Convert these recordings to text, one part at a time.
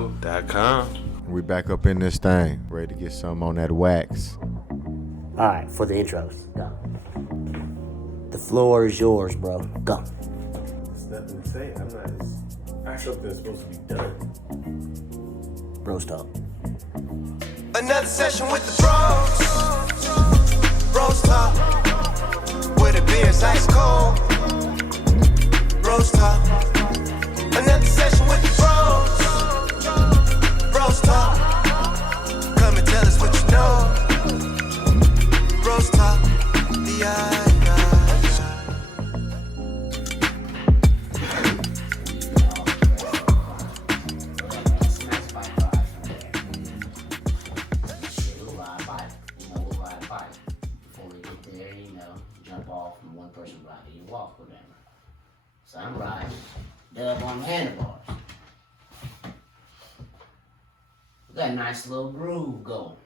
DanO.com. We back up in this thing, ready to get something on that wax. All right, for the intros, go. The floor is yours, bro. Go. There's nothing to say. I hope that's supposed to be done. BrosTalk. Another session with the bros. BrosTalk. Where the beer's ice cold. BrosTalk. Another session with the bros. BrosTalk. Come and tell us what you know. BrosTalk. So I'm riding, dub on the handlebars. We got a nice little groove going.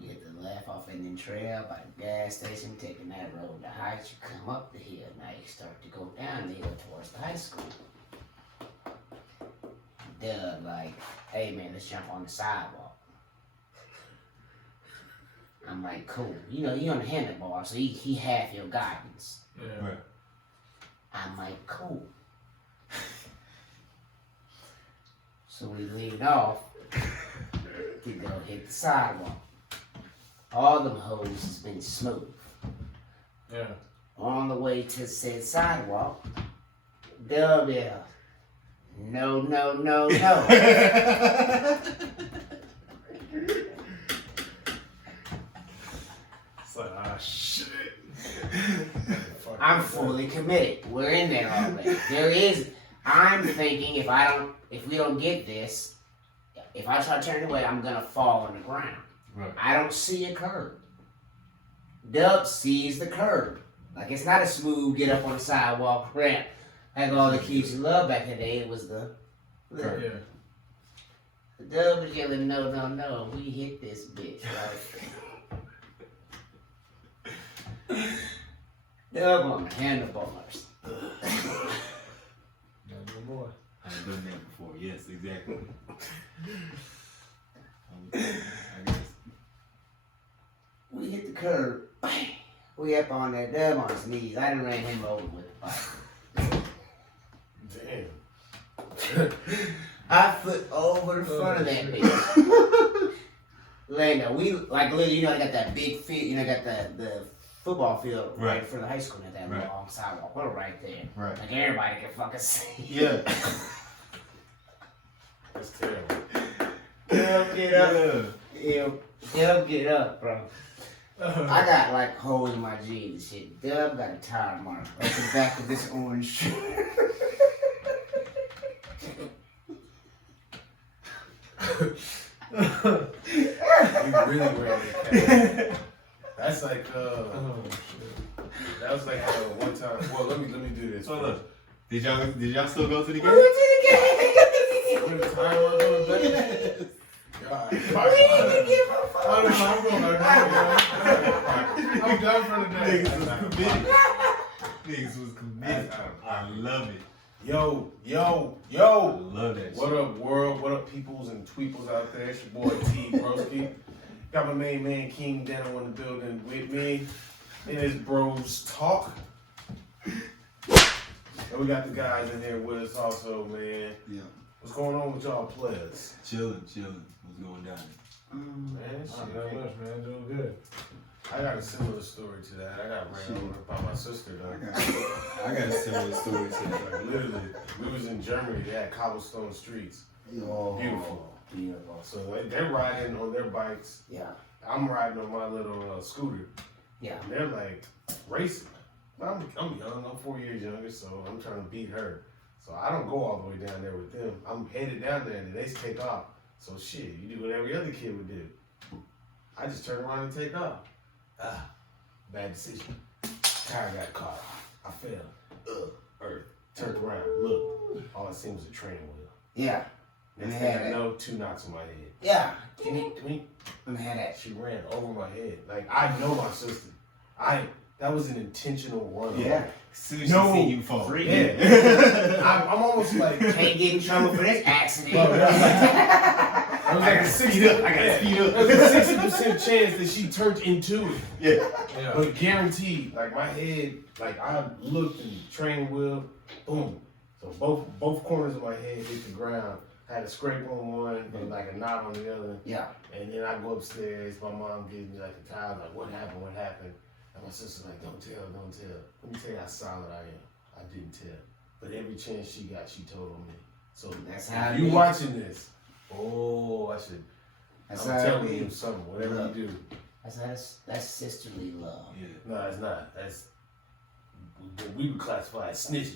You hit the left off Indian Trail by the gas station, taking that road to Heights. You come up the hill, now you start to go down the hill towards the high school. Dub like, hey man, let's jump on the sidewalk. I'm like, cool. You know, you on the handlebar, so he half your guidance. Yeah. Right. I'm like, cool. So we lead off to go hit the sidewalk. All them hoes has been smooth. Yeah. On the way to said sidewalk, dub yell, no, no, no, no. It's like, shit. I'm fully committed. We're in there already. I'm thinking if we don't get this, if I try to turn away, I'm gonna fall on the ground. Right. I don't see a curb. Dub sees the curb. Like it's not a smooth get up on the sidewalk ramp. Like all the kids you love back in the day, it was the Yeah. The Dub was yelling, no, no, no, we hit this bitch, right? Dub on the handlebars. No more. I've done that before. Yes, exactly. I guess. We hit the curb. Bang. We up on that Dub on his knees. I done ran him over with a bike. Damn. I foot over the front of that bitch. Lando, we like literally, you know, I got that big field, you know, I got the football field right in front of the high school at that long sidewalk. We're right there. Right. Like everybody can fucking see. Yeah. That's terrible. Dub, get up. Yeah. Dub, get up, bro. I got like holes in my jeans and shit. Dub got a tire mark at the back of this orange shirt. You really ran it. That's like that was like one time. Well, let me do this. Hold up. Did y'all still go to the We game? went to the game. When the time was on the back. God, We didn't give a fuck. I'm done for the day. Niggas was committed. I love it. Yo. I love that What shit. up, world? What up, peoples and tweeples out there? It's your boy T-Broski. Got my main man King DanO in the building with me. It is BrosTalk. And we got the guys in here with us also, man. Yeah. What's going on with y'all players? Chilling. What's going down? Man, shit. Not much, man. Doing good. I got a similar story to that. I got ran over by my sister, though. I got a similar story to that. Literally, we was in Germany. They had cobblestone streets. Beautiful. Beautiful. So they're riding on their bikes. Yeah. I'm riding on my little scooter. Yeah. And they're like racing. I'm young. I'm 4 years younger, so I'm trying to beat her. So I don't go all the way down there with them. I'm headed down there, and they take off. So shit, you do what every other kid would do. I just turn around and take off. Bad decision. Tire got caught. I fell. Earth. Turned around. Look. All I seen was a train wheel. Yeah. Next thing I know, 2 knocks on my head. Yeah. Twink. Let me have that. She ran over my head. Like, I know my sister. I That was an intentional run. Yeah. As soon as No. she see you fall. Yeah. I'm almost like. Can't get in trouble for this accident. Bro, that was like a 60. I gotta speed up. There was a 60% chance that she turned into it. Yeah. But guaranteed, like my head, like I looked and the training wheel, boom. So both corners of my head hit the ground. Had a scrape on one and like a knot on the other. Yeah. And then I go upstairs, my mom gives me like a towel, like what happened? And my sister's like, don't tell. Let me tell you how solid I am. I didn't tell. But every chance she got, she told on me. So That's how if you it be. watching this, I should. That's I'm how it telling be. you something, whatever you do. That's sisterly love. Yeah. No, it's not. That's we would classify as snitching.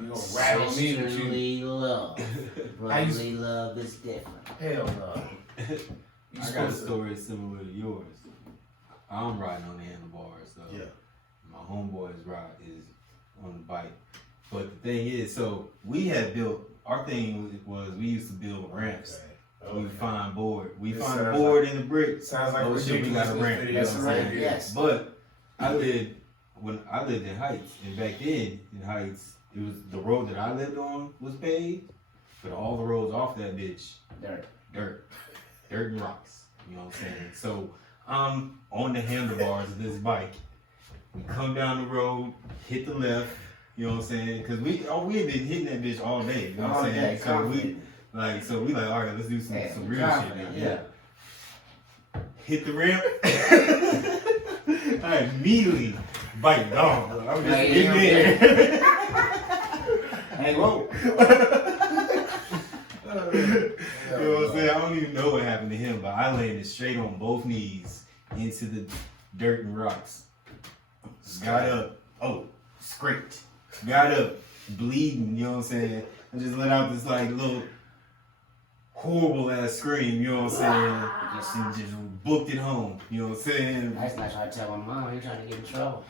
You Right. gonna rat on me, but you Sisterly love. I used- Brotherly love is different. hell no. You I got a supposed to. story similar to yours. I'm riding on the handlebars, so Yeah. my homeboy's ride is on the bike. But the thing is, so we had built, our thing was we used to build ramps. Okay. We would find board. We This find a sounds board in the brick. Sounds like Oh shit, we got a ridiculous ramp. video. You know what I'm saying? Yes. But when I lived in Heights, and back then in Heights, it was the road that I lived on was paved, but all the roads off that bitch, dirt and rocks. You know what I'm saying? So I'm on the handlebars of this bike. We come down the road, hit the left. You know what I'm saying? Because we had been hitting that bitch all day. You know what I'm saying? So we like, all right, let's do some real shit. Now. Yeah. Hit the ramp. I immediately bite dog. Bro. I was just Hey, in there. Hey, whoa. You know what I'm saying? I don't even know what happened to him, but I landed straight on both knees into the dirt and rocks. Got up. Oh, scraped. Got up, bleeding, you know what I'm saying? I just let out this like little horrible ass scream, you know what I'm saying? And just booked it home, you know what I'm saying? That's not trying to tell my mom. You're trying to get in trouble.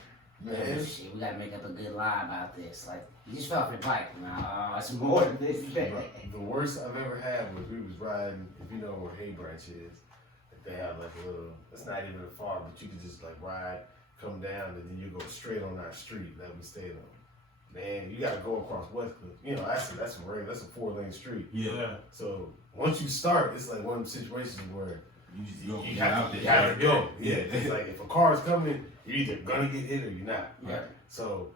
Man. Shit, we gotta make up a good lie about this. Like, you just fell off your bike. No, it's more than this. The worst I've ever had was we was riding, if you know where Hay Branch is, they have like a little, it's not even far, but you can just like ride, come down, and then you go straight on our street that we stayed on. Man, you gotta go across Westcliff. You know, that's a 4-lane street. Yeah. So once you start, it's like one of the situations where You just go you get have out to, there. you have to go. Yeah, it's like if a car is coming, you're either gonna get hit or you're not. Yeah. So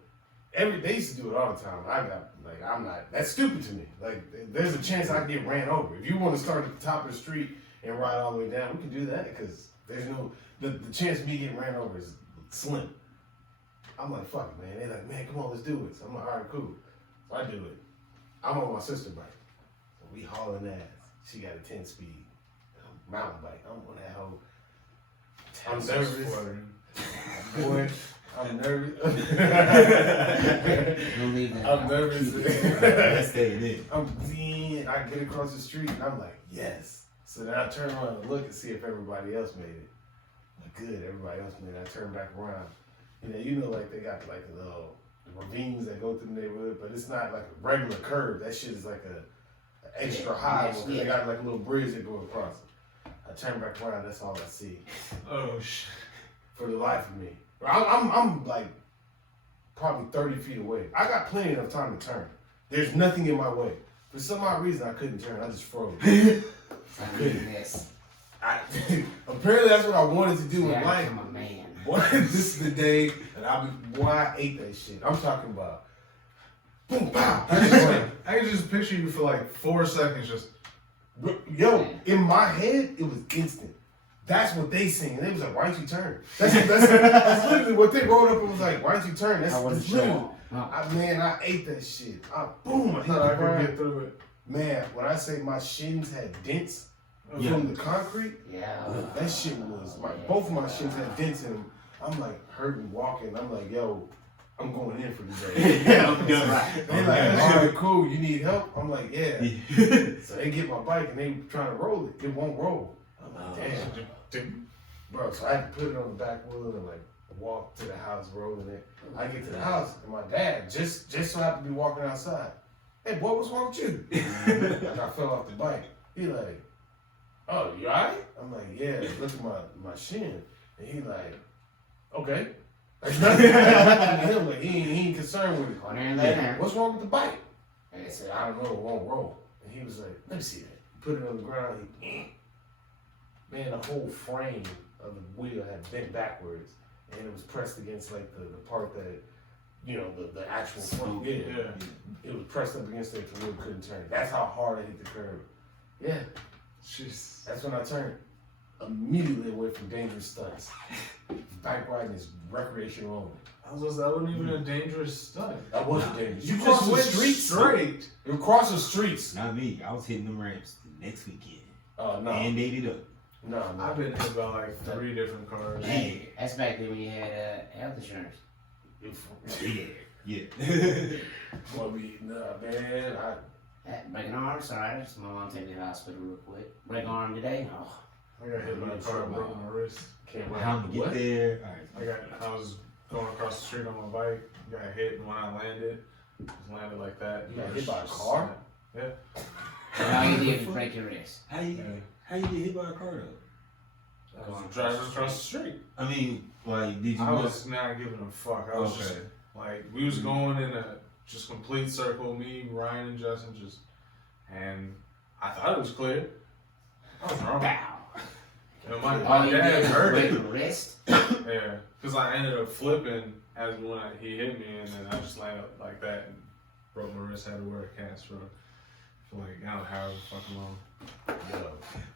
they used to do it all the time. I'm not. That's stupid to me. Like there's a chance I get ran over. If you want to start at the top of the street and ride all the way down, we can do that because there's no the chance of me getting ran over is slim. I'm like, fuck it, man. They're like, man, come on, let's do it. So I'm like, all right, cool. So I do it. I'm on my sister's bike. So we hauling ass. She got a 10-speed mountain bike. I'm on that whole. I'm nervous. Boy, I'm nervous. Don't leave that I'm out. nervous. That's staying in. I get across the street and I'm like, yes. So then I turn around and look and see if everybody else made it. Like, good, everybody else made it. I turn back around. You know, like they got like the little ravines that go through the neighborhood, but it's not like a regular curve. That shit is like an extra high one. They got like a little bridge that go across. I turn back around, that's all I see. Oh shit. For the life of me. I'm like probably 30 feet away. I got plenty of time to turn. There's nothing in my way. For some odd reason, I couldn't turn. I just froze. I'm reading this. Apparently, that's what I wanted to do in Yeah, life. I'm a man. Boy, this is the day that I ate that shit. I'm talking about boom, pow. I can just picture you for like 4 seconds just. Yo, in my head, it was instant. That's what they sing. They was like, why don't you turn? That's literally what they wrote up and was like, why don't you turn? That's I wasn't literally. sure. No. I ate that shit. Boom, I hit Thought I the could ground. get through it. Man, when I say my shins had dents Yeah. from the concrete, Yeah. that shit was, both of my shins had dents in them. I'm like hurting, walking. I'm like, yo, I'm going in for the day. Yeah, I'm done. Right. They like, all right, cool, you need help? I'm like, yeah. So they get my bike and they trying to roll it. It won't roll. I'm like, damn. Bro, so I had to put it on the back wheel and like walk to the house rolling it. I get to the house and my dad just so happened to be walking outside. Hey boy, what's wrong with you? Like I fell off the bike. He like, oh, you alright? I'm like, yeah, look at my shin. And he like, okay. Like nothing happened to him. Like he ain't concerned with it. Go there and lay down. What's wrong with the bike? And I said, I don't know, it won't roll. And he was like, let me see that. He put it on the ground. Man, the whole frame of the wheel had bent backwards, and it was pressed against like the part that, you know, the actual front. Yeah. It was pressed up against it, the wheel couldn't turn. That's how hard I hit the curb. Yeah. Jeez. That's when I turned immediately away from dangerous stunts. Bike riding is recreational only. That wasn't even a dangerous stunt. That wasn't dangerous. You crossed just the went streets straight. You crossed the streets. Not me. I was hitting them ramps the next weekend. Oh no. And they did up. No. I've been hit by like 3 different cars. Hey, that's back then when you had health insurance. Yeah. Well, man, Breaking arm, sorry. My mom take me to the hospital real quick. Break arm today. Oh, I got hit by a car, broke my wrist. can't wait. How to get there? All right. I was going across the street on my bike, got hit, and when I landed, just landed like that. You got hit by a car? Yeah. and all you did was break your wrist. How you get hit by a car though? I was driving across the street. I mean, like, did you? I was not giving a fuck. I was just like, we was going in a just complete circle, me, Ryan, and Justin, and I thought it was clear. I was wrong. Bow. And All my you dad did was heard break it. your wrist. Yeah, because I ended up flipping as when he hit me, and then I just landed like that and broke my wrist. Had to wear a cast for like, I don't know, however fucking long.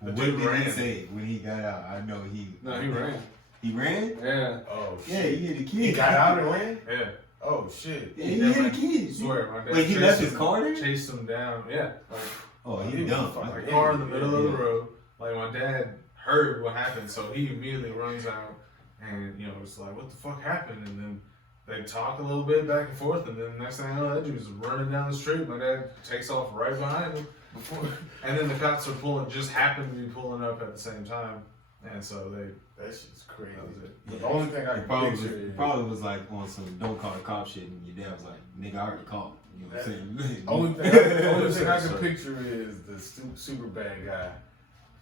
What did he say when he got out? I know he. No, he ran. He ran? Yeah. Oh, Yeah, shit. he hit a kid. He got out and ran? Yeah. Oh, shit. Yeah, he hit a kid. I swear, my dad. Wait, he chased left his him- car there? Chased him down. Yeah. Like, Oh, he dumb. a car in the middle of the road. Like, my dad heard what happened, so he immediately runs out and, you know, it's like, what the fuck happened? And then they talk a little bit back and forth, and then the next thing I know, that dude's running down the street. My dad takes off right behind him. And then the cops are just happened to be pulling up at the same time. And so That shit's crazy. that was it. But the only thing I can picture is... Probably was like on some don't call the cop shit, and your dad was like, nigga, I already called. You know what I'm saying? Only thing I can picture is the super bad guy.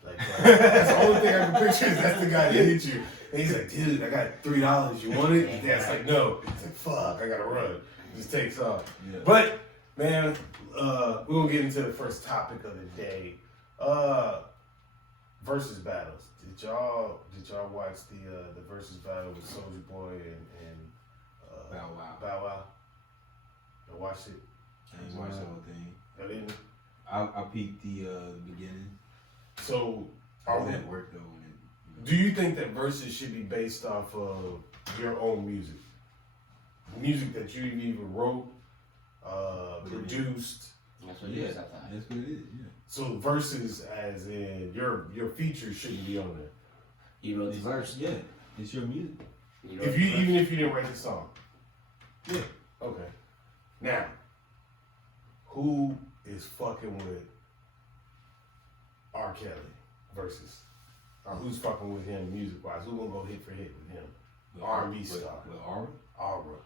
Like, that's the only thing I can picture is that's the guy that hit you. And he's like, dude, I got $3. You want it? And dad's like, no. He's like, fuck, I gotta run. Just takes off. Yeah. But, man, we're gonna get into the first topic of the day. Versus battles. Did y'all watch the versus battle with Soulja Boy and Bow Wow. Bow Wow? Y'all watched it? I didn't watch the whole thing. Y'all didn't? I peeped the beginning. So, I was at work though. And, do you think that verses should be based off of your own music? Music that you either wrote, produced. That's what it is, I thought. That's what it is, yeah. So verses as in your features shouldn't be on there. You wrote the verse. Yeah, it's your music. You wrote If the you verse. even if you didn't write the song. Yeah. Okay. Now, who is fucking with R.Kelly versus? Or who's fucking with him music wise? Who gonna go hit for hit with him? R&B star. With Aura? Aura.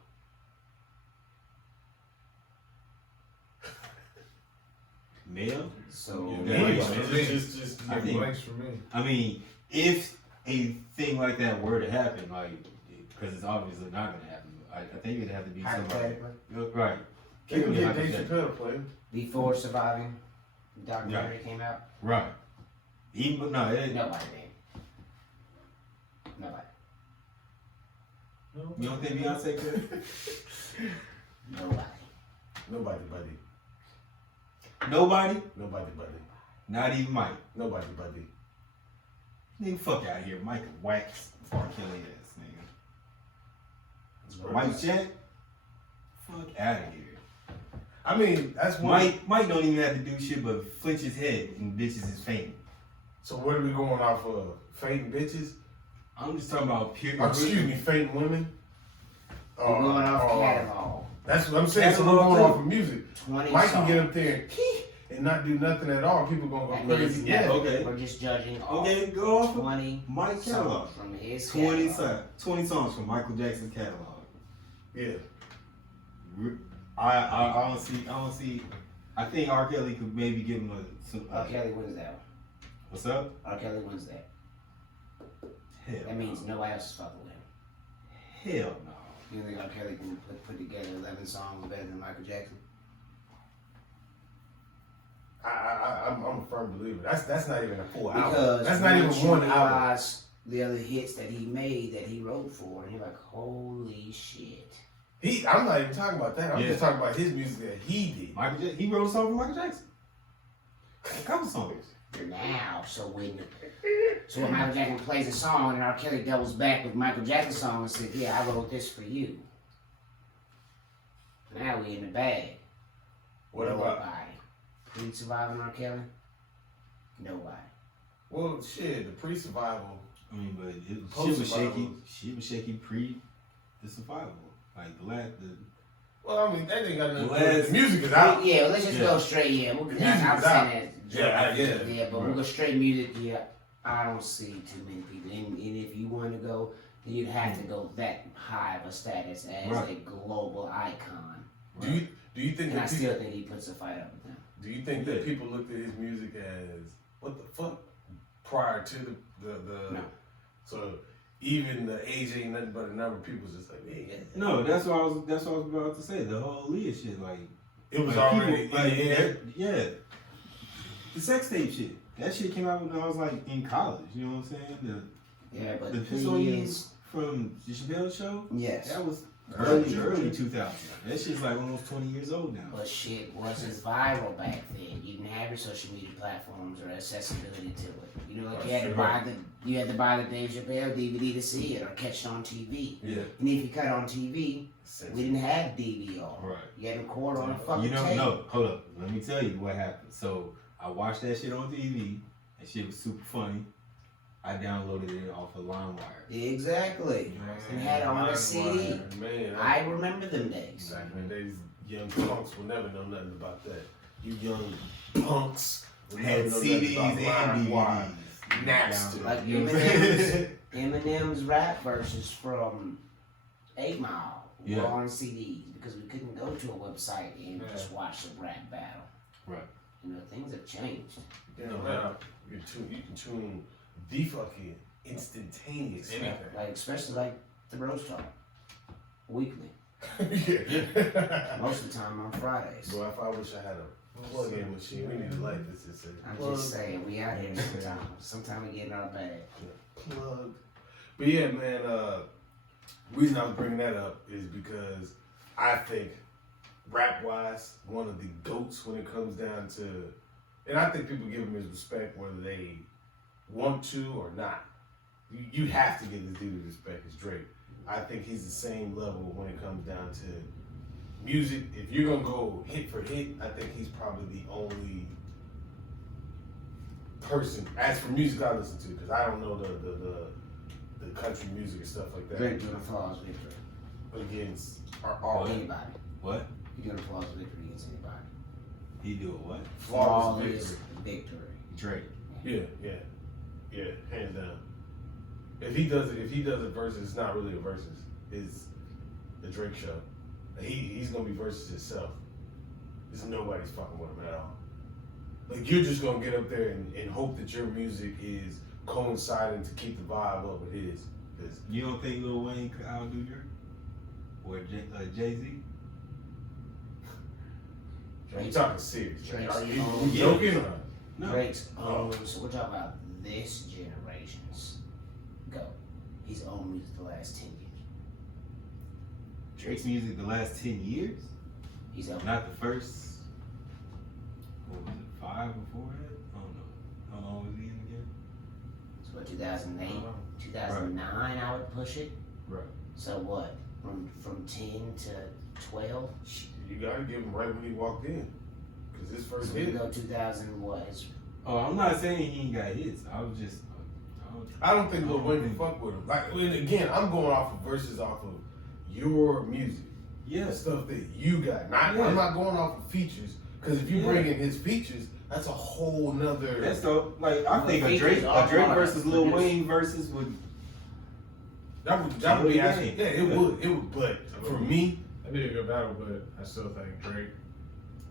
Male? So, Yeah, Blanks yeah, for me. Just I think- Blanks for me. I mean, if a thing like that were to happen, like, because it's obviously not going to happen, I think it'd have to be somebody. hypothetically, Right. They can get Dave Hypothetically. Chappelle to play him. before surviving, the documentary came out. Right. Even, but no, it, Nobody did. Nobody. you don't think Beyonce could? Nobody. Nobody, buddy. Nobody? Nobody, buddy. Not even Mike. Nobody, buddy. Nigga, fuck out of here. Mike wax R.Kelly ass, nigga. It's Mike Jack? Fuck out of here. I mean, that's one. Mike don't even have to do shit but flinch his head and bitches is fainting. So what are we going off of? Fainting bitches? I'm just talking about pure. Or, excuse me, fainting women? We're going off catalog. That's what I'm saying. So we're going off of music. 20 Mike can songs. get up there and not do nothing at all. People gonna That go means crazy. that Yeah. okay. We're just judging off Okay, go off of 20 Mike catalog. songs from his 20 catalog. 20 songs from Michael Jackson's catalog. Yeah. I don't see. I think R. Kelly could maybe give him R. Kelly wins that. What's up? R. Kelly wins that. Hell. That means nobody else is fucking with him. Hell no. You think R.Kelly can put together 11 songs better than Michael Jackson? I'm a firm believer. That's not even a full album. Because That's not even one album. realize the other hits that he made that he wrote for, and you're like, holy shit. I'm not even talking about that. I'm Yeah. just talking about his music that he did. He wrote a song for Michael Jackson. A couple songs. Now, so when Michael Jackson plays a song and R. Kelly doubles back with Michael Jackson's song and says, yeah, I wrote this for you. Now we in the bag. What Nobody. about? Pre-surviving R. Kelly? Nobody. Well, shit, the pre-survival. I mean, but she was Post-survival. shaky. She was shaky pre the survival. Like the last. Well, I mean, that ain't got nothing to do Last- with it. The music is out. Yeah, let's just Yeah. go straight. Yeah, The music I'm is saying out. that. Yeah, but we'll go straight music. Yeah, I don't see too many people. And if you want to go, then you'd have to go that high of a status as Right. a global icon. Do you think And I that still people, think he puts a fight up with them. do you think that people looked at his music as what the fuck prior to the No. so even the age ain't nothing but a number of people just like yeah. No, that's what I was about to say. The whole Aaliyah shit, like It was like, already people, in the air. yeah. The sex tape shit. That shit came out when I was like in college. You know what I'm saying? Yeah, but The the piss thing on you is, from the Chappelle show. yes. That was Early. early 2000. That shit's like almost 20 years old now. But shit wasn't viral back then. You didn't have your social media platforms or accessibility to it. You know, like you had to buy the Dave Chappelle DVD to see it or catch it on TV. Yeah. And if you cut it on TV, we didn't have DVR. Right. You had to record on a fucking You know, tape. no, hold up. Let me tell you what happened. So I watched that shit on TV. That shit was super funny. I downloaded it off of LimeWire. Exactly. And had it on a CD. Man, I remember them days. back in the days, young punks will never know nothing about that. You young punks will never Had know CDs nothing about and LimeWire. DVDs. Napster. Like You know what I'm saying? Eminem's rap verses from 8 Mile Yeah. were on CDs because we couldn't go to a website and just watch the rap battle. Right. You know, things have changed. You know, now you can tune the fucking instantaneous. Anything. Like, especially like the BrosTalk weekly. Yeah. Most of the time on Fridays. Boy, if I wish I had a plug-in machine, we need to light this and say I'm plug, just saying, we out here sometimes. Sometimes we get in our bag. plug. But yeah, man, reason I was bringing that up is because I think rap-wise, one of the GOATs when it comes down to, and I think people give him his respect whether they want to or not. You have to give this dude his respect as Drake. I think he's the same level when it comes down to music. If you're gonna go hit for hit, I think he's probably the only person. As for music I listen to, because I don't know the country music and stuff like that. Drake doing a flawless victory. Against Or anybody. What? He doing a flawless victory against anybody. He do a what? flawless victory. victory. Drake. Yeah, hands down. If he does it versus, it's not really a versus. It's the Drake show. He's gonna be versus himself. There's nobody's fucking with him at all. Like you're just gonna get up there and hope that your music is coinciding to keep the vibe up with his. 'Cause You don't think Lil Wayne could outdo Drake? Or Jay-Z? you talking serious? Drake's Are you own- joking? Or? No. Drake's own, so we're talking about this generation's go. He's owned music the last 10 years. Drake's music the last 10 years? He's owned. Not the first, what was it, 5 before that? I don't know. How long was he in again? So what, 2008, 2009, I would push it. Right. So what, from 10 to 12? You gotta give him right when he walked in, cause his first So we hit. go 2000 what? His Oh, I'm not saying he ain't got hits. I was just, I don't think Lil Wayne can fuck with him. Like, and again, I'm going off of verses off of your music, yeah. the stuff that you got. Not, Yeah. I'm not going off of features, because if you Yeah. bring in his features, that's a whole nother. That's dope. Like, I think a features Drake are versus Lil produced. Wayne versus would. that would be Yeah. actually, yeah, it would. But for me, That'd be a good battle, but I still think Drake.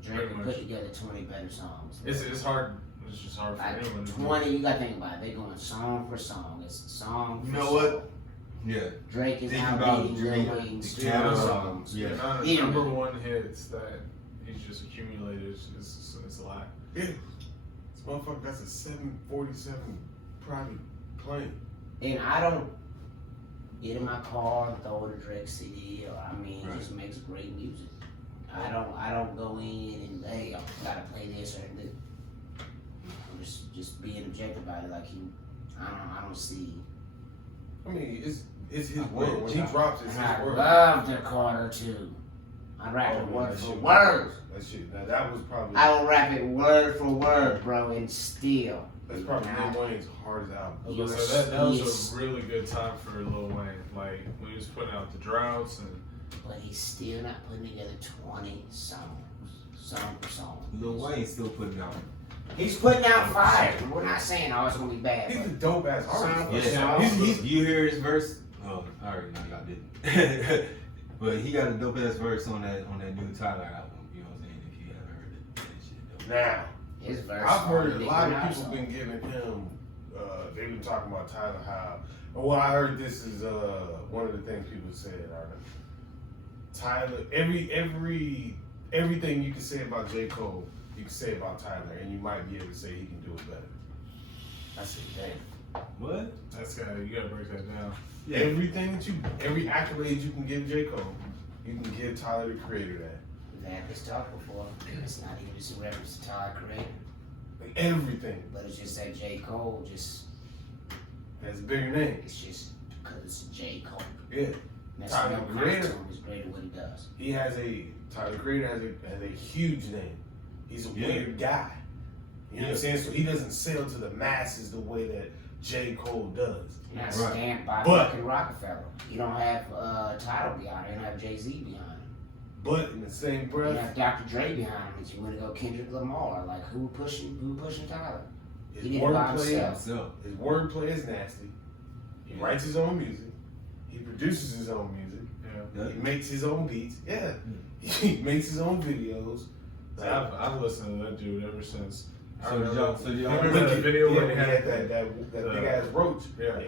Drake Pretty could much. put together 20 better songs. It's hard. It's just hard for Like anyone to do. 20, you gotta think about it. They're going song for song. It's song for You know song. what? Yeah. Drake is Think out about beating Drake, Lil Wayne the still. catalog. The amount of Yeah. number one hits that he's just accumulated is it's a lot. Yeah. This motherfucker got a 747 private plane. And I don't get in my car and throw in a Drake CD, or he Right. just makes great music. I don't go in and hey, I gotta play this or that. I'm just being objective about it. Like I don't see. I mean, it's his I word. When he will. drops it, it's And I his word. love the Carter too. I rap it word that for shit- word. That shit. Now that was probably. I will rap it word for word, bro, and still. That's probably not- Lil Wayne's hardest album. I was gonna say that was a really good time for Lil Wayne. Like when he was putting out the droughts and But he's still not putting together 20 songs, song for song. Lil Wayne still putting out. He's putting out fire. We're not saying it's gonna be bad. He's a But dope ass Song artist. for Yeah. song. He's- You hear his verse? Oh, I already know y'all didn't. But he got a dope ass verse on that new Tyler album. You know what I'm saying? If you haven't heard it, that shit dope. Now, his verse. I've heard on a Big lot Big of people House been giving him. They've been talking about Tyler how. Well, I heard this is one of the things people said. Tyler, everything you can say about J. Cole, you can say about Tyler, and you might be able to say he can do it better. I said, damn. What? that's you gotta break that down. Yeah. Every accolade you can give J. Cole, you can give Tyler the Creator that. We've had this talk before. It's not even just a reference to Tyler Creator, Like everything but it's just that J. Cole has a bigger name. it's just because it's J. Cole. Yeah. That's Tyler, no the comment Creator. to him. He's great at what he does. Tyler the Creator has a huge name. He's a Yeah. weird guy. You know what I'm saying? So he doesn't sell to the masses the way that J. Cole does. You're not Right. stamped by But- fucking Rockefeller. You don't have Tidal behind him. You don't have Jay-Z behind him. But in the same You breath, have Dr. Dre behind him. If you want to go Kendrick Lamar, like who pushing Tyler? his He did it by wordplay, himself. So, his wordplay is nasty. He writes his own music. He produces his own music. Yeah. He makes his own beats. Yeah. He makes his own videos. So I've listened to that dude ever since. So did y'all remember that video yeah, where he he had had that big ass roach. Yeah.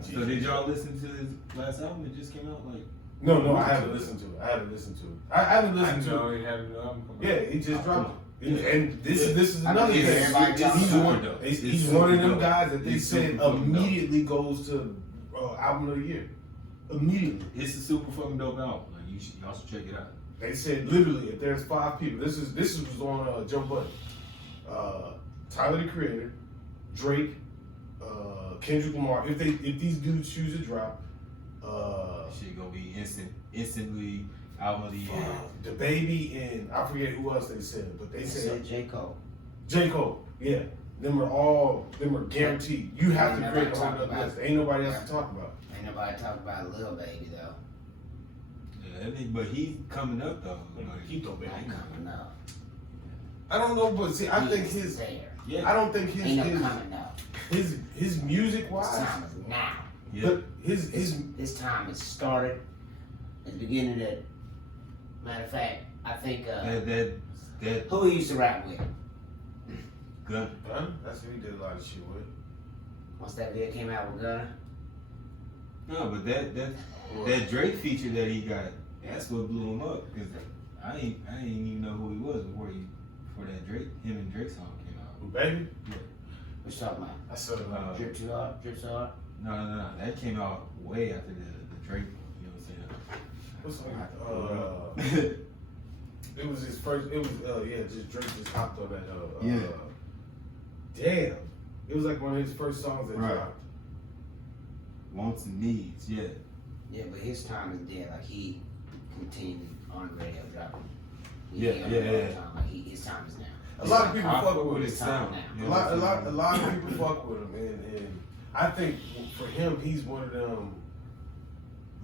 so did y'all listen to his last album that just came out? Like, No, I haven't listened to it. I haven't listened I to know it. he had an album coming Yeah, out. he just dropped it. Yeah. And this is I another believe thing. everybody He's talks one, about it. he's It's one of them super guys that they It's said super fucking dope. immediately goes to album of the year. Immediately. it's a super fucking dope album. Like, y'all should check it out. They said literally if there's 5 people, this was on Joe Budden. Tyler the Creator, Drake, Kendrick Lamar. If these dudes choose to drop, Shit gonna be instantly album of the year. the baby and I forget who else they said, but they They said said J. Cole. J. Cole. Yeah, them are guaranteed. You have to Ain't create a nobody whole talking other about list. it. Ain't nobody else to talk about. Ain't nobody talking about Lil Baby though. Yeah, but he's coming up though. Like, He don't baby. Not coming up. I don't know, but see, I think He's his. there. yeah, I don't think Ain't no his coming up. his music This wise, time is now. yeah. but his This time has started. At the beginning of matter of fact, I think that who he used to rap with. gun. that's who he did a lot of shit with. Once that video came out with Gunna. No, but that Drake feature that he got, that's what blew him up. Cause I ain't even know who he was before him and Drake song came out. Who, baby? What you talking about? I said Drip Too Hard? Drip So Hard? No, that came out way after the Drake one. You know What's what I'm saying? it was his first. It was just Drake just hopped on that. Yeah. Damn, it was like one of his first songs that Right. dropped. Wants and needs, yeah. Yeah, but his time is dead. Like he continued on the radio dropping. Yeah. Like his time is now. A lot of people I fuck fuck with with his his time sound. now. You A know what I'm lot saying? of people fuck with him, and I think for him, he's one of them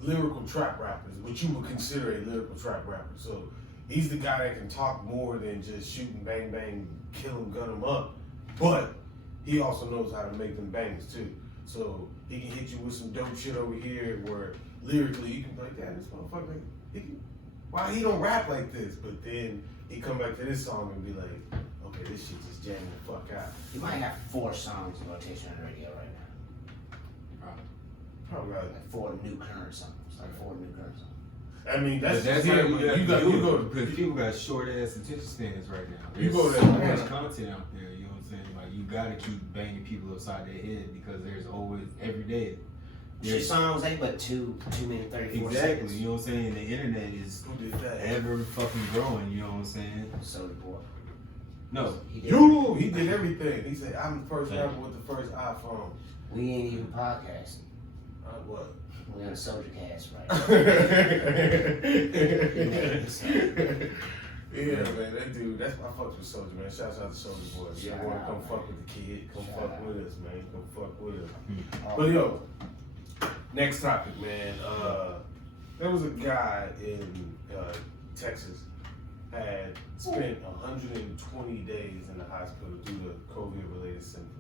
lyrical trap rappers, which you would consider a lyrical trap rapper. So he's the guy that can talk more than just shooting, bang, bang, kill him, gun him up. But he also knows how to make them bangs too. So he can hit you with some dope shit over here where lyrically you can be like, damn, this motherfucker, why he don't rap like this? But then he come back to this song and be like, okay, this shit just jamming the fuck out. You might have 4 songs in rotation on the radio right now. Probably got. Like 4 new current songs. Like 4 new current songs. I mean, that's That's yeah, how but you go to because people got short ass attention spans right now. You There's go to so Atlanta. much content out there. You know what I'm saying? Like you gotta keep banging people upside their head because there's always every day. Shit songs ain't but 2 minutes 34 Exactly. seconds. You know what I'm saying? The internet is who did that? ever fucking growing. You know what I'm saying? So the boy. No. He did. He did everything. He said, "I'm the first rapper with the first iPhone." We ain't even podcasting. What? We on a Soldier Cast right Yeah, man, that dude, that's my fucks with Soldier, man. Shouts out to Soldier Boy. If you ever wanna come fuck with the kid, come fuck with us, man. Come fuck with us. now. But yo, next topic, man. There was a guy in Texas had spent 120 days in the hospital due to COVID-related symptoms.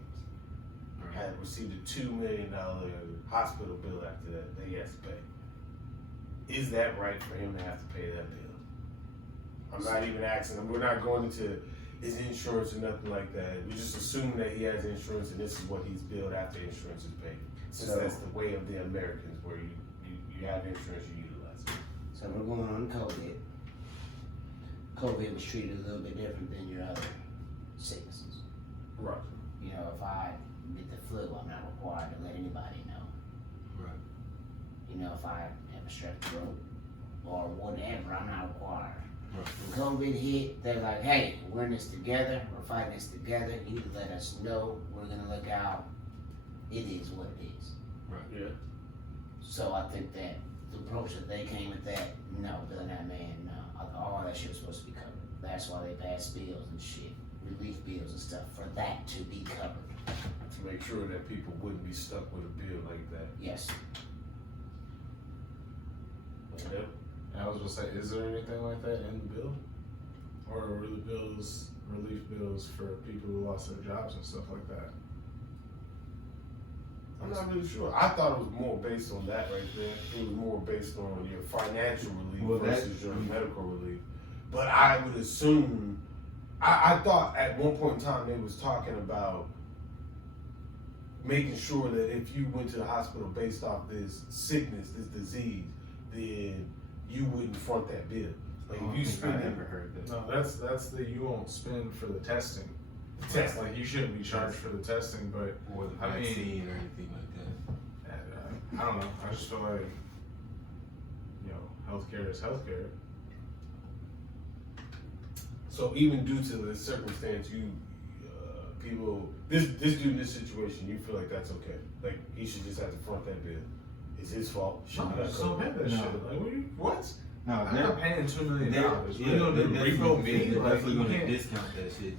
Had received a $2 million hospital bill after that he has to pay. Is that right for him to have to pay that bill? I'm not even asking him. We're not going into his insurance or nothing like that. We're just assuming that he has insurance and this is what he's billed after insurance is paid. Since that's the way of the Americans, where you have insurance, you utilize it. So we're going on COVID. COVID was treated a little bit different than your other sicknesses. Right. You know, if I get the flu, I'm not required to let anybody know. Right. You know, if I have a strep throat or whatever, I'm not required. Right. When COVID hit, they're like, hey, we're in this together, we're fighting this together, you need to let us know, we're gonna look out. It is what it is. Right. Yeah. So I think that the approach that they came with that, no, billing that man, no. All that shit was supposed to be covered. That's why they passed bills and shit, relief bills and stuff, for that to be covered. To make sure that people wouldn't be stuck with a bill like that. Yes. Yeah. I was gonna say, is there anything like that in the bill? Or were the bills relief bills for people who lost their jobs and stuff like that? I'm not really sure. I thought it was more based on that right there. It was more based on your financial relief versus your medical relief. But I would assume, I thought at one point in time they was talking about making sure that if you went to the hospital based off this sickness, this disease, then you wouldn't front that bill. Like if you spend I never heard that. No, that's the you won't spend for the testing. test, Like you shouldn't be charged for the testing, but Or the I mean- vaccine or anything like that. I don't know. I just feel like, healthcare is healthcare. so even due to the circumstance, people, this dude in this situation, you feel like that's okay. Like he should just have to front that bill. It's his fault. No, I just don't pay that No. shit. Like, what? No, I'm not paying $2 million. They're- What you gonna do? Repo me? They're Like, definitely you gonna can't. discount that shit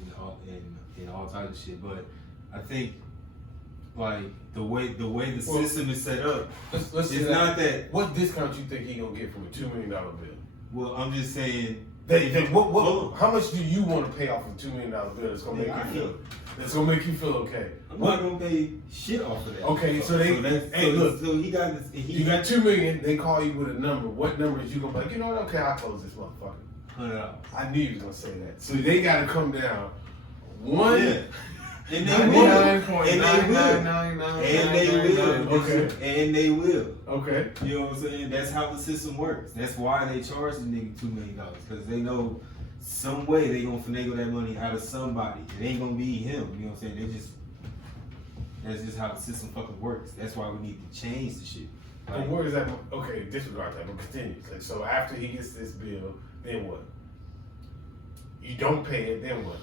and all types of shit. But I think like the way the system is set up, Let's it's say not that. What discount you think he gonna get from a $2 million bill? Well, I'm just saying. How much do you want to pay off a $2 million bill that's gonna make you feel? That's gonna make you feel okay. I'm not gonna pay shit off of that. Okay, so they- hey, look. So he got this. You got $2 million. They call you with a number. What number is you gonna be like? You know what? Okay, I'll close this motherfucker. $100. I knew you was gonna say that. So they gotta come down. One. Yeah. And they will. And they will. Okay. And they will. Okay. You know what I'm saying? That's how the system works. That's why they charge the nigga $2 million. Because they know some way they gonna finagle that money out of somebody. It ain't gonna be him. You know what I'm saying? That's just how the system fucking works. That's why we need to change the shit. But where is that? Okay, disregard that, but continue. Like, so after he gets this bill, then what? You don't pay it, then what?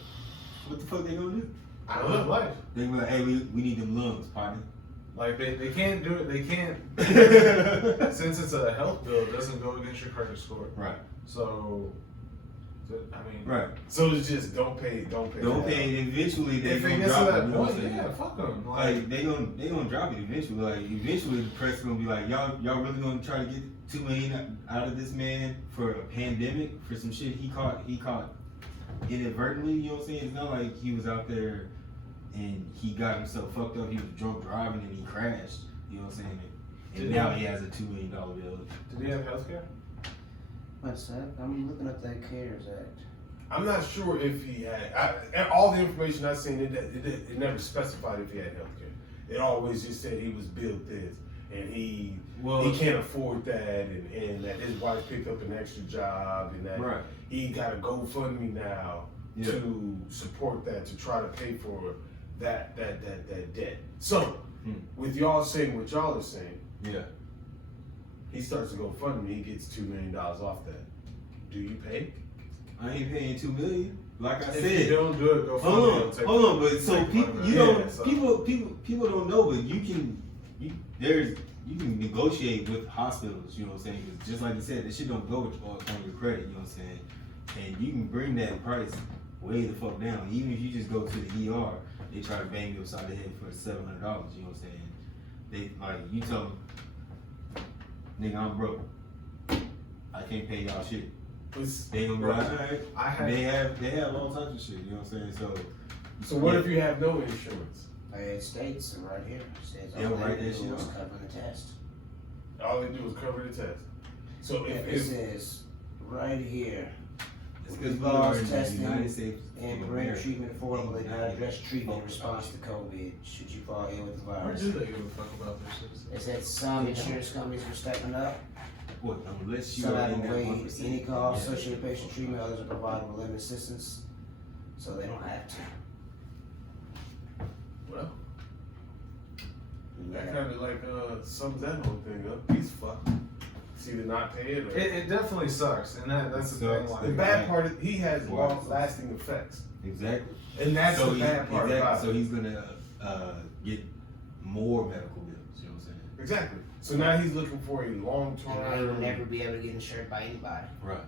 What the fuck they gonna do? I don't Live know. life. They be like, hey, we need them lungs, partner. Like they can't do it. They can't since it's a health bill. It doesn't go against your credit score. Right. So I mean, Right. So it's just don't pay. Don't pay it. Eventually they if it gonna gets to drop it. that You know what point, I'm saying? yeah, fuck them. Like they gonna drop it eventually. Like eventually the press gonna be like, y'all really gonna try to get $2 million out of this man for a pandemic for some shit he caught inadvertently. You know what I'm saying? It's not like he was out there and he got himself fucked up. He was drunk driving and he crashed. You know what I'm saying? And now he has a $2 million bill. Did he have healthcare? What's that? I'm looking at that CARES Act. I'm not sure if he had. All the information I've seen, it never specified if he had healthcare. It always just said he was billed this. and he Well, can't afford that, and that his wife picked up an extra job, and that right. he got a GoFundMe now Yeah. to support that, to try to pay for that debt. So, with y'all saying what y'all are saying, Yeah. he starts to GoFundMe, he gets $2 million off that. Do you pay? I ain't paying $2 million. Like I If said, you don't do it, go hold on. But so people, you don't, so- people don't know, but you can negotiate with hospitals. You know what I'm saying? 'Cause just like you said, that shit don't go on your credit. You know what I'm saying? And you can bring that price way the fuck down. Even if you just go to the ER, they try to bang you upside the head for $700. You know what I'm saying? They like you tell them, nigga, I'm broke. I can't pay y'all shit. They gonna be like, alright. I have. They have all types of shit. You know what I'm saying? So what if you have no insurance? It states right here. It says They'll all they write do that shit is off. cover the test. All they do is cover the test. So It if says right here, It's because we Laws, are in the testing, United States and of bring America. treatment affordable and not address treatment in response to COVID should you fall ill with the Where virus. do they give a fuck about this shit? It said some insurance companies were stepping up. What, unless you Some are have in that waived 1%. any cost Yeah. associated with patient treatment, others are providing limited assistance, so they don't have to. well, that kind of like sums that whole thing up. He's fucked. It's either not pay it or It definitely sucks, and that's the thing. Sucks. the Like, bad part is he has Wow. long-lasting effects, Exactly. and that's so the bad part about So it. he's gonna get more medical bills. You know what I'm saying? Exactly. So now he's looking for a And now he will long-term. never be able to get insured by anybody. Right.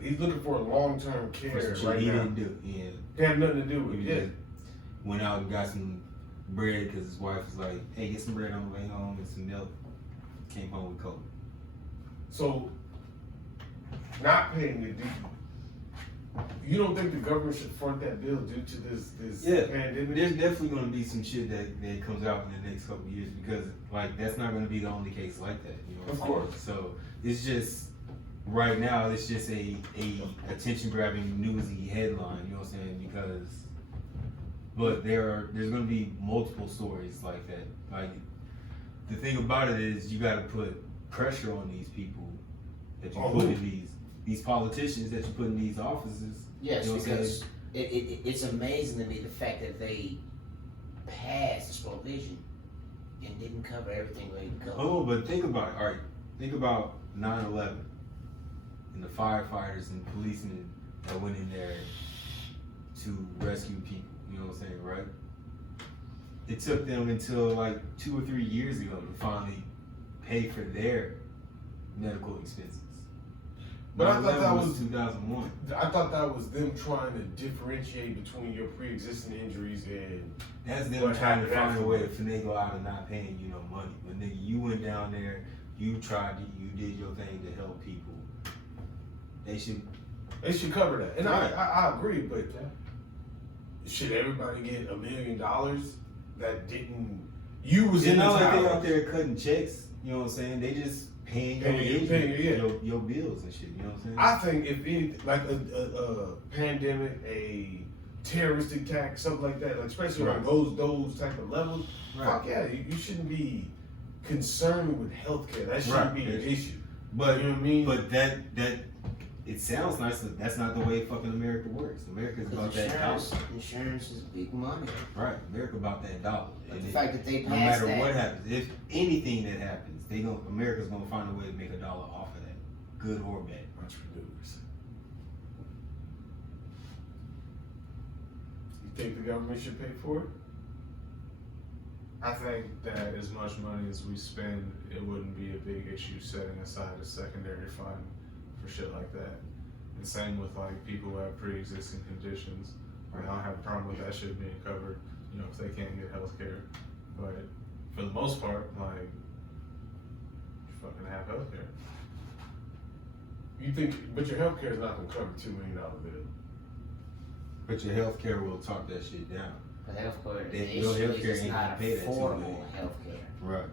He's looking for a long-term For care some shit right he now. didn't do. Yeah. They have nothing to do with He it. just went out and got some bread because his wife was like, "Hey, get some bread on the way home and some milk." Came home with COVID. So, not paying the due. You don't think the government should front that bill due to this Yeah. pandemic? There's definitely going to be some shit that comes out in the next couple of years because like that's not going to be the only case like that. You know what Of I'm saying? course. So it's just right now it's just a attention grabbing newsy headline. You know what I'm saying? Because but there's going to be multiple stories like that. Like the thing about it is you got to put pressure on these people that you Oh, put who? in these politicians that you put in these offices. Yes, You know what I'm because it's amazing to me the fact that they passed this provision and didn't cover everything they could cover. Oh, but think about it. All right, think about 9/11 and the firefighters and policemen that went in there to rescue people. You know what I'm saying, right? It took them until like 2 or 3 years ago to finally pay for their medical expenses. But I thought 9/11 that was 2001. I thought that was them trying to differentiate between your pre-existing injuries and That's them What trying to happened find a way to afterwards. finagle out of not paying you no money. But nigga, you went down there, you did your thing to help people. They should cover that. And Right. I agree, but should everybody get $1 million that didn't? You was It's in the not like they tower. out there cutting checks, you know what I'm saying? They just paying your, your bills and shit, you know what I'm saying? I think if anything, like a pandemic, a terrorist attack, something like that, like especially Right. on those type of levels, Right. fuck yeah, you shouldn't be concerned with healthcare. That shouldn't Right. be an issue. But You know what I mean? But that it sounds nice, but that's not the way fucking America works. America's about Because that dollar. insurance is big money. Right. America about that dollar. But And the it- fact that they no passed matter that, what happens, if anything that happens, America's gonna find a way to make a dollar off of that. Good or bad. Entrepreneurs. You think the government should pay for it? I think that as much money as we spend, it wouldn't be a big issue setting aside a secondary fund for shit like that. And same with like people who have pre-existing conditions. I don't have a problem with that shit being covered, you know, if they can't get health care. But for the most part, like, you fucking have health care. You think, but your health care is not gonna cover $2 million bill. But your health care will talk that shit down. but healthcare, Your the issue healthcare is it's ain't not gonna pay that $2 affordable million. healthcare. Right.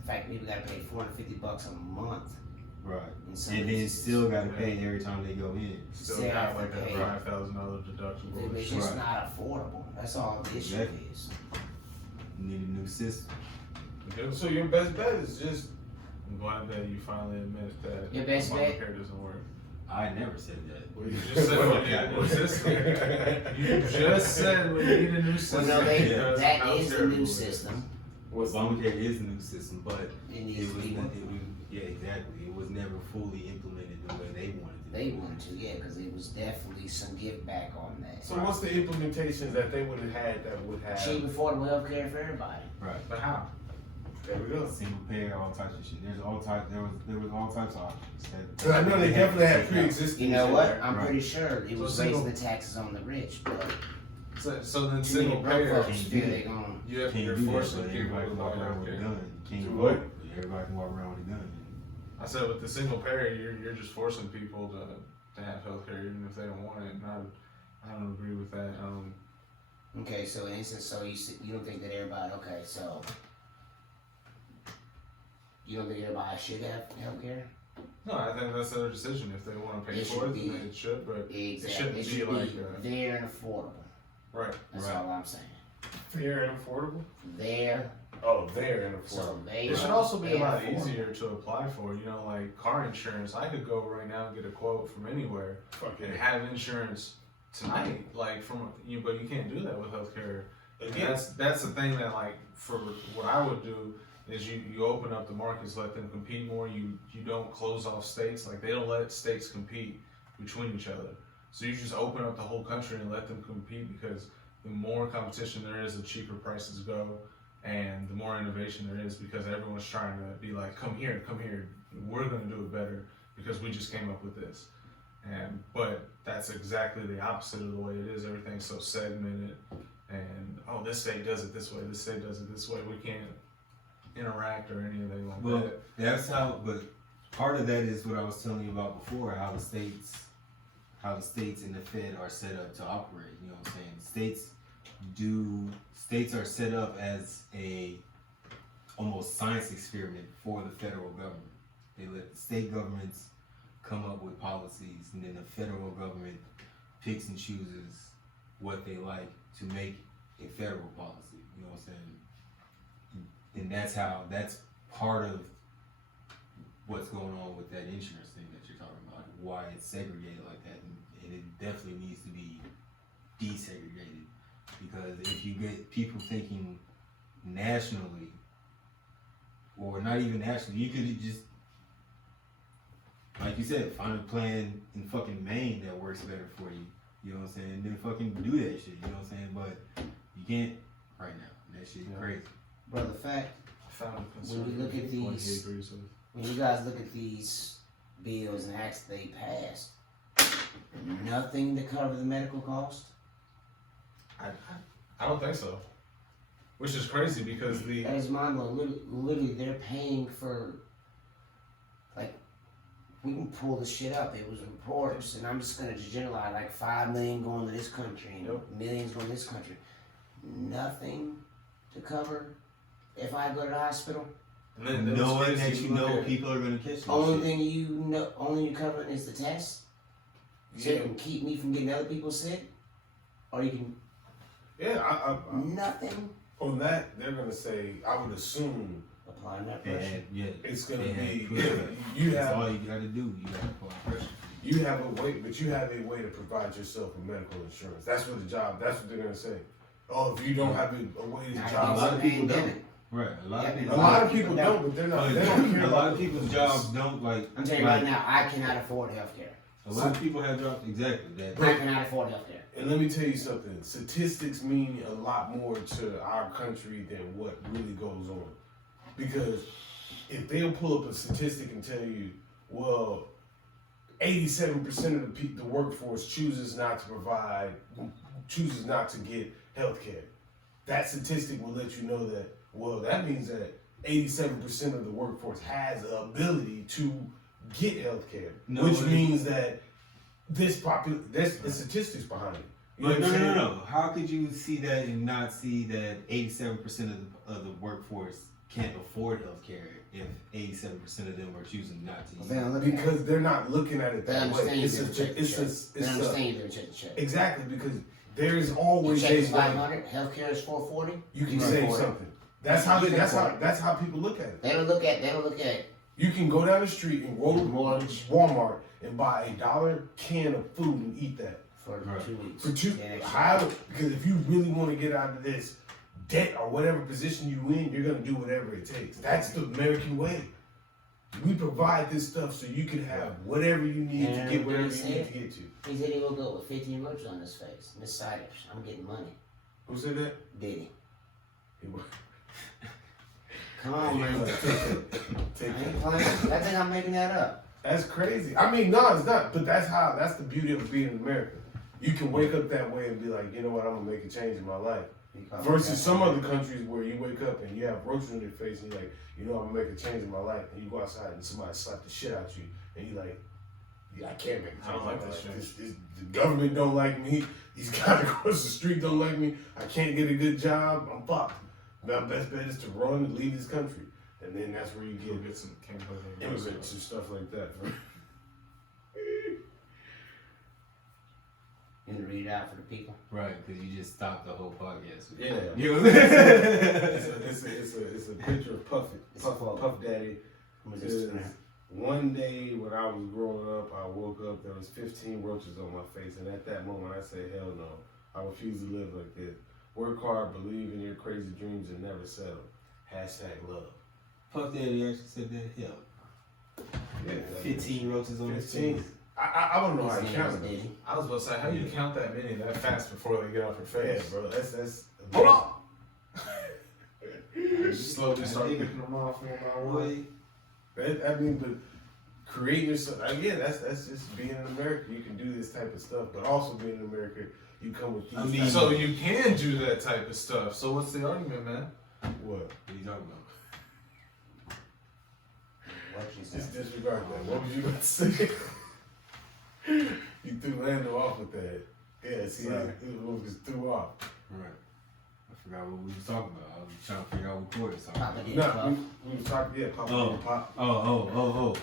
The fact that people gotta pay $450 a month. Right. In some And then instances. still gotta pay every time they go in. Still Still got have like to a pay. $5,000 deductible. and It's shit. just Right. not affordable. That's all the issue Exactly. is. You need a new system. Good. So your best bet is just I'm glad that you finally admit that Your best bet? Obamacare doesn't work. I never said that. You just said we need a new system. You just said we need a new Well, system. no, because that how is the terrible new it is. system. Obamacare is the new system, but It needs to be. yeah, exactly. It was never fully implemented the way they wanted it. They wanted to, yeah, because it was definitely some give back on that. so. What's the implementations that they would have had that would have? Cheap, affordable health care for everybody. Right. But how? There we go. Single payer, all types of shit. There was all types of options. Cause I know they definitely had pre-existing. You know shit what? there. I'm Right. pretty sure it So was single- raising the taxes on the rich, but So then too many single broke payer, folks feel they gonna. you're Can't do that, forcing but people everybody to can buy walk around with a healthcare. gun. You can't Do vote, what? but everybody can walk around with a gun. I said with the single payer, you're just forcing people to have healthcare even if they don't want it, and I don't agree with that. Okay, so in instance, so you don't think that everybody? Okay, so you don't think everybody should have health care? No, I think that's their decision. If they want to pay It for should it, be. then it should. But Exactly. shouldn't It be should like be a- there and affordable. right. That's Right. all I'm saying. Fair and affordable. There, Oh, there and so affordable. they. It should also be a and lot affordable. easier to apply for. You know, like car insurance. I could go right now and get a quote from anywhere Fuck and it. have insurance tonight. Like from you, but you can't do that with healthcare. And Again, that's the thing that like for what I would do is you open up the markets, let them compete more. You don't close off states. Like they don't let states compete between each other. So you just open up the whole country and let them compete because the more competition there is, the cheaper prices go, and the more innovation there is because everyone's trying to be like, come here, we're gonna do it better because we just came up with this. But that's exactly the opposite of the way it is. Everything's so segmented, and oh, this state does it this way, this state does it this way. We can't interact or anything like Well, that. that's how. But part of that is what I was telling you about before. How the states and the Fed are set up to operate. You know what I'm saying? States are set up as a almost science experiment for the federal government. They let the state governments come up with policies, and then the federal government picks and chooses what they like to make a federal policy. You know what I'm saying? And that's part of what's going on with that insurance thing that you're talking about, why it's segregated like that, and it definitely needs to be desegregated, because if you get people thinking nationally, or not even nationally, you could just, like you said, find a plan in fucking Maine that works better for you, you know what I'm saying, and then fucking do that shit, you know what I'm saying, but you can't right now, that shit crazy. Bro, the fact I found a when we look at conservative one he these- agrees with. when you guys look at these bills and acts they passed, nothing to cover the medical cost. I don't think so. Which is crazy because the That is mind blowing. Literally, they're paying for, like, we can pull the shit up. It was reports, and I'm just gonna generalize, like 5 million going to this country and millions going to this country. Nothing to cover if I go to the hospital. and then Knowing it's that crazy, you know look at- people are gonna catch this Only shit. thing you know, only you covering is the test. So you can keep me from getting other people sick, or you can yeah. nothing. On that, they're gonna say. I would assume Applying that pressure. And yeah, it's gonna they had be. proof Yeah, of it. you That's have. all you gotta do. You gotta apply pressure. You have a way, but you have a way to provide yourself with medical insurance. That's what the job. That's what they're gonna say. Oh, if you don't have a way to Now, A job, lot of people don't. pandemic. Right, a lot of Yeah, people. a lot of people don't, but they're not. They don't care A lot about of people's jobs don't like. I'm telling you right now, I cannot afford healthcare. A lot of people have jobs exactly that. I cannot afford healthcare. And let me tell you something. Statistics mean a lot more to our country than what really goes on. Because if they'll pull up a statistic and tell you, well, 87% of the workforce chooses not to get health care. That statistic will let you know that, well, that means that 87% of the workforce has the ability to get health care. No, which but- means that there's the statistics behind it. You know But what I'm saying? no. How could you see that and not see that 87% of the workforce can't afford health care if 87% of them are choosing not to? Well, use they it? don't look at Because they're not looking at it They that way. understand It's you're a, check the it's a, check. it's They a, understand you're gonna check the check. exactly, because there is Your always check a is way. 500, healthcare is 440. You can can save afford it. something. That's how people look at it. They don't look at. You can go down the street and go to Walmart and buy $1 can of food and eat that For 2 weeks. Because if you really want to get out of this debt or whatever position you in, you're gonna do whatever it takes. That's the American way. We provide this stuff so you can have whatever you need to get wherever you need to get to. He said he woke up with 15 roaches on his face. Miss Siders, I'm getting money. Who said that? Diddy. He was. Come on, man. Take I ain't playing. I think I'm making that up. That's crazy. I mean, no, it's not. But that's the beauty of being in America. You can wake up that way and be like, you know what, I'm gonna make a change in my life. Versus some other countries where you wake up and you have roaches on your face and you're like, you know, I'm gonna make a change in my life, and you go outside and somebody slap the shit out you, and you're like, yeah, I can't make a change. I don't like in my this life. shit. The government don't like me. These guys across the street don't like me. I can't get a good job. I'm fucked. My best bet is to run and leave this country, and then that's where you get some immigrants and stuff like that. You gonna read it out for the people? Right, because you just stopped the whole podcast. Yeah. You know what I'm saying? It's a picture of Puff Daddy. Who's It this? is one day when I was growing up, I woke up, there was 15 roaches on my face, and at that moment I said, hell no, I refuse to live like this. Work hard, believe in your crazy dreams, and never settle. #love. Puff Daddy actually said that. Hell. Yeah, 15 roaches on his 15. face. I don't know how to His name count is them. Diddy. I was about to say, how do you count that many that fast before they get off your Yeah, face? bro, that's Hold on! You Slowly start picking them off one by one. I mean, but creating yourself again. That's just being in America. You can do this type of stuff, but also being in America, you come with these. types So of- you can do that type of stuff. So what's the argument, man? what? What are you talking about? Just disregard that. What was you about to say? You threw Lando off with that. Yeah, see, it was threw off. Right. I forgot what we was talking about. I was trying to figure out what Corey was talking Papa about. Diddy. No, we was talking. Yeah, Papa and Pop, Oh.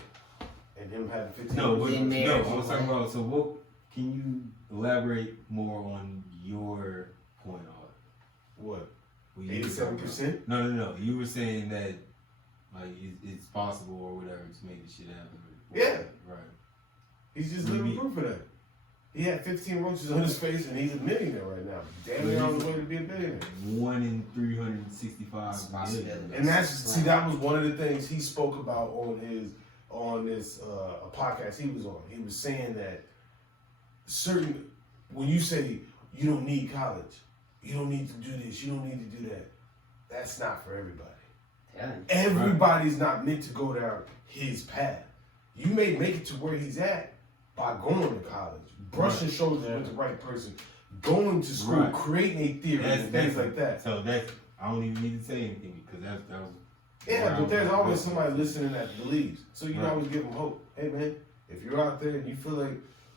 and him having 15. No, roaches. Didn't no, marry I was talking him, about, so what, can you elaborate more on your point on it? What? What you were talking about? 87%. No. You were saying that, like, it's possible or whatever to make this shit happen. Yeah. Right. He's just living proof of that. He had 15 roaches on his face, and he's a millionaire right now. Damn near on the way to be a billionaire. 1 in 365 million. And that was one of the things he spoke about on this a podcast he was on. He was saying that when you say you don't need college, you don't need to do this, you don't need to do that, that's not for everybody. Yeah. Everybody's not meant to go down his path. You may make it to where he's at by going to college, brushing shoulders with the right person, going to school, creating a theory, and things like that. So I don't even need to say anything because that was. Yeah, but there's always somebody listening that believes. So you can always give them hope. Hey man, if you're out there and you feel like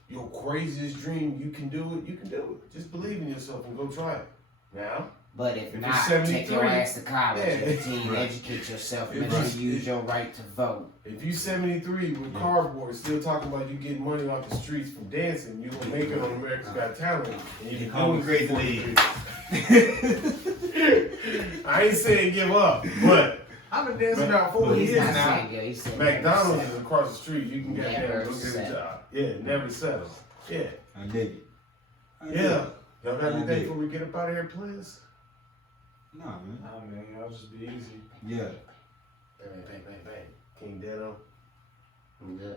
your craziest dream, you can do it, you can do it. Just believe in yourself and go try it. Now, But if If not, you're take your 73, ass to college. yeah. 15, educate yourself. Make sure you use your right to vote. if you 73 with cardboard, still talking about you getting money off the streets from dancing, you're gonna make it on America's Got Talent. And You call me crazy league. I ain't saying give up, but I've been dancing about 4 He's years not now. saying go. He's saying McDonald's is across the street. You can get Never there and go get a settle. job. Yeah, never settle. Yeah. I dig it. Yeah. Y'all got I anything dig. before we get up out of here, please? Nah, man. Nah, man, y'all just be easy. Yeah. Bang, bang, bang, bang. King DanO. I'm good.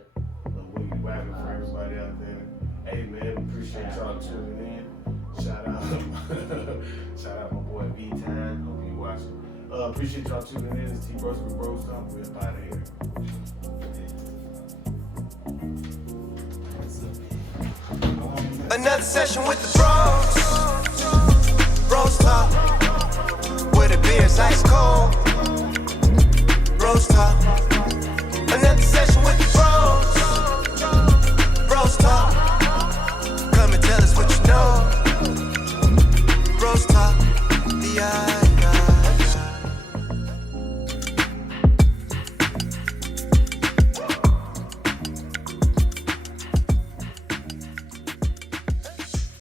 Wiggy wagging for everybody out there. Hey man, appreciate y'all tuning in. Shout out my boy V-Time. Hope you watching. Appreciate y'all tuning in. It's T-Broski BrosTalk. We're up out of here. Another session with the bros talk, where the beer's ice cold. Bros talk. Another